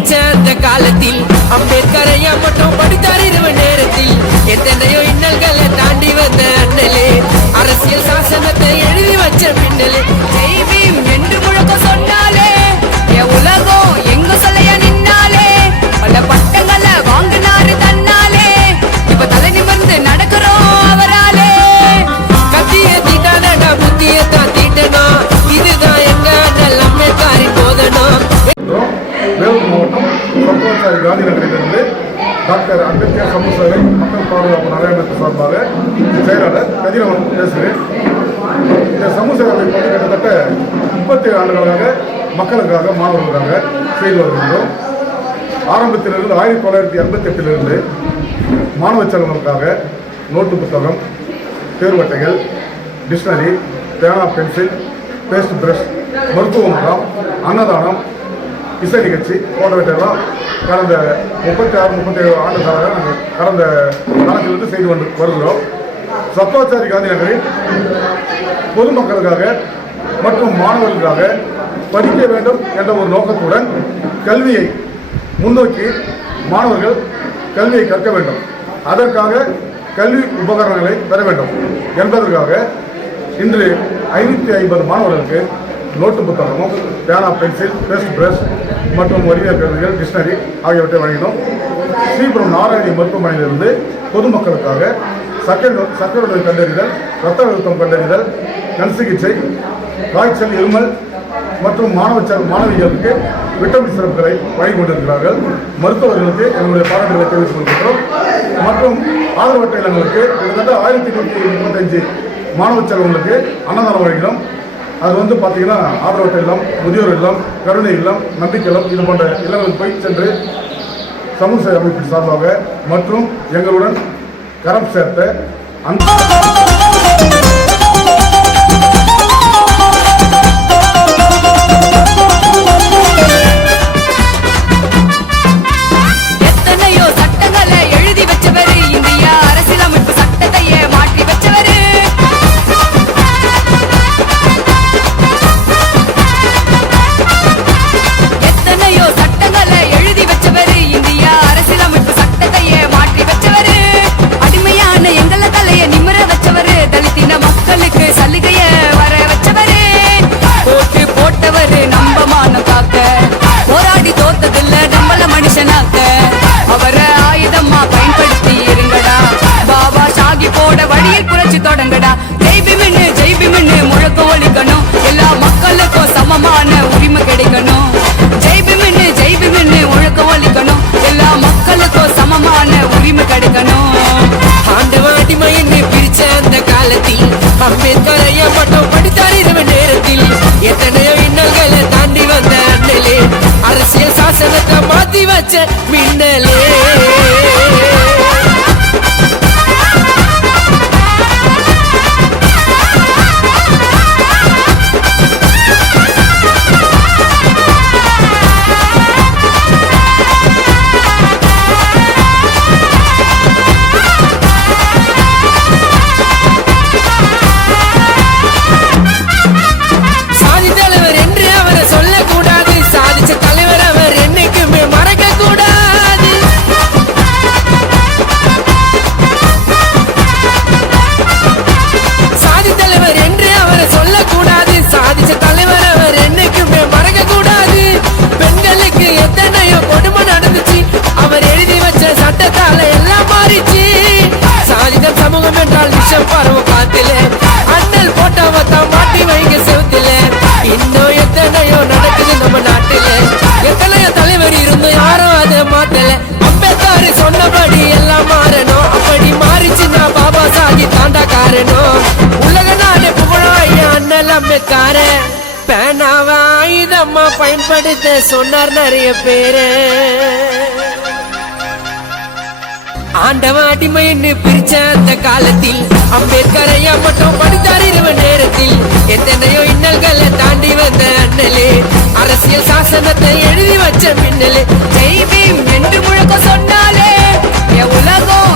பிரிச்ச அந்த காலத்தில் அம்பேத்கரையா மட்டும் படித்தார் இரவு நேரத்தில். எத்தனையோ இன்னல்களை தாண்டி வந்த அண்ணலே, அரசியல் சாசனத்தை எழுதி வச்ச பின்னலே. ஜெய் பீம் என்று முழக்கம் சொன்னாலே, என் உலகம் எங்க சொல்லையா நின்னாலே, பல பட்டங்களை வாங்கினாரு தன்னாலே, இப்ப தலை நிமிர்ந்து நடக்கிறோம் அவராலே. கத்திய தீட்டாதடா புத்தியத்தான் தீட்டணும், இதுதான் எங்க அண்ணல் அம்பேத்கரின் போதணும். வேலூர் மாவட்டம் சத்துவாச்சாரி காந்தி நகரிலிருந்து டாக்டர் அம்பேத்கர் சமூக சேவை மக்கள் பாதுகாப்பு நலயமைப்பு சார்பாக செயலாளர் கதிரவன் பேசுகிறேன். இந்த சமூக சேவை வந்து கிட்டத்தட்ட 37 ஆண்டுகளாக மக்களுக்காக மாணவர்களுக்காக செய்து வருகின்றோம். ஆரம்பத்திலிருந்து 1988 மாணவ செல்வங்களுக்காக நோட்டு புத்தகம், தேர்வட்டைகள், டிக்ஷனரி, பேனா, பென்சில், பேஸ்ட் பிரஷ், மருத்துவ முகாம், அன்னதானம், இசை நிகழ்ச்சி போன்றவற்றையெல்லாம் கடந்த 36-37 ஆண்டுகளாக நாங்கள் கடந்த காலத்திலிருந்து செய்து வருகிறோம். சத்துவாச்சாரி காந்தி நகரில் பொதுமக்களுக்காக மற்றும் மாணவர்களுக்காக படிக்க வேண்டும் என்ற ஒரு நோக்கத்துடன் கல்வியை முன்னோக்கி மாணவர்கள் கல்வியை கற்க வேண்டும், அதற்காக கல்வி உபகரணங்களை பெற வேண்டும் என்பதற்காக இன்று 550 மாணவர்களுக்கு நோட்டு புத்தகமும், பேனா, பென்சில், பேஸ்ட் பிரஷ் மற்றும் வடிவியல் கருவிகள், டிக்ஷனரி ஆகியவற்றை வழங்கினோம். ஸ்ரீபுரம் நாராயணி மருத்துவமனையிலிருந்து பொதுமக்களுக்காக சர்க்கரை நோய் கண்டறிதல், இரத்த அழுத்தம் கண்டறிதல், கண் சிகிச்சை, காய்ச்சல், இருமல் மற்றும் மாணவிகளுக்கு விட்டமின் சிறப்புகளை வழங்கி கொண்டிருக்கிறார்கள். மருத்துவர்களுக்கு எங்களுடைய பாராட்டுகளை தெரிவித்துக் கொள்கின்றோம். மற்றும் ஆதரவற்ற இல்லங்களுக்கு கிட்டத்தட்ட 1135 மாணவ செல்வங்களுக்கு அன்னதானம் வழங்கினோம். அது வந்து பார்த்தீங்கன்னா ஆதரவற்ற இல்லம், முதியோர் இல்லம், கருணை இல்லம், நம்பிக்கை இல்லம், இது போன்ற இல்லங்களுக்கு போய் சென்று சமூக சேவை அமைப்பின் சார்பாக மற்றும் எங்களுடன் கரம் சேர்த்த அந்த அவரை ஆயுதமா பயன்படுத்தி இருங்கடா, பாபா ஷாகி போட வழியில் புரட்சி தொடங்கடா. ஜெய் பீம்னு முழக்கம் ஒலிக்கணும், எல்லா மக்களுக்கும் சமமான உரிமை கிடைக்கணும். ஜெய் பீம்னு முழக்கம் ஒலிக்கணும், எல்லா மக்களுக்கும் சமமான உரிமை கிடைக்கணும். ஆண்டவன் அடிமைன்னு பிரிச்ச அந்த காலத்தில் அம்பேத்கர் ஐயா மட்டும் படித்தார் இரவு நேரத்தில். எத்தனையோ இன்னல்களை தாண்டி வந்த அண்ணலே, அரசியல் சாசனத்தை மாத்தி வச்ச மின்னலே. சமூகம் என்றால் விஷம் பரவும் காத்திலே, அண்ணல் போட்டவத்தான் மாட்டி வைங்க செவுத்திலே. இன்னும் எத்தனையோ நடக்குது நம்ம நாட்டிலே, எத்தனையோ தலைவர் இருந்தும் யாரும் அதை மாத்தல. அம்பேத்கர் சொன்னபடி எல்லாம் மாறணும், அப்படி மாறிச்சுன்னா பாபா சாகி தாண்டா காரணம். உலக நாடு புகழும் ஐயா அண்ணல் அம்பேத்கர், பேனாவா ஆயுதமா பயன்படுத்த சொன்னார் நிறைய பேரு. ஆண்டவன் அடிமைன்னு பிரிச்ச அந்த காலத்தில் அம்பேத்கர் ஐயா மட்டும் படித்தார் இரவு நேரத்தில். எத்தனையோ இன்னல்களை தாண்டி வந்த அண்ணலே, அரசியல் சாசனத்தை எழுதி வச்ச பின்னலே. ஜெய் பீம் என்று முழக்கம் சொன்னாலே, என் உலகம்